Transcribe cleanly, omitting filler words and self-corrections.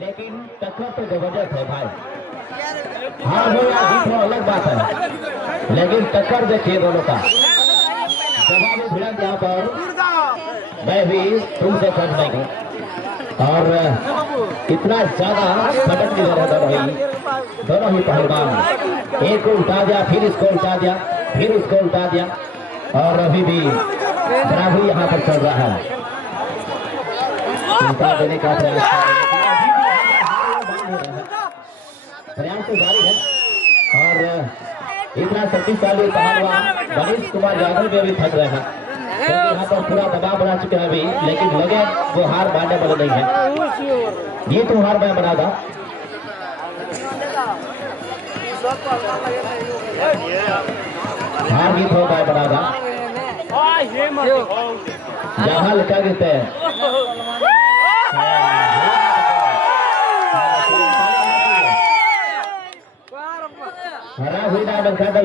लेकिन टक्कर तो जबरदस्त है भाई। हाँ भैया जीत हो अलग बात है, लेकिन टक्कर देखिए दोनों का। जवाब भिड़ंत यहाँ पर मैं भी तुमसे कम नहीं हूँ, और इतना ज्यादा सटक नहीं रहा दोनों ही पहलवान। एक को उठा दिया, फिर इसको उठा दिया, फिर उसको उठा दिया, और अभी भी बराबरी यहाँ पर चल रहा है। उल्टा देने का प्रयास तो जारी है, और इतना शक्तिशाली पहलवान गणेश कुमार यादव भी अभी थक रहे हैं, क्योंकि यहाँ पर पूरा दबाव बना चुके हैं अभी, लेकिन लगे वो हार मानने वाले नहीं है। ये तो हार मैं बना था। हार जीत हो मैं बना था, जहाँ लिखा गिरते हैं। हरा हुई ना बनता है।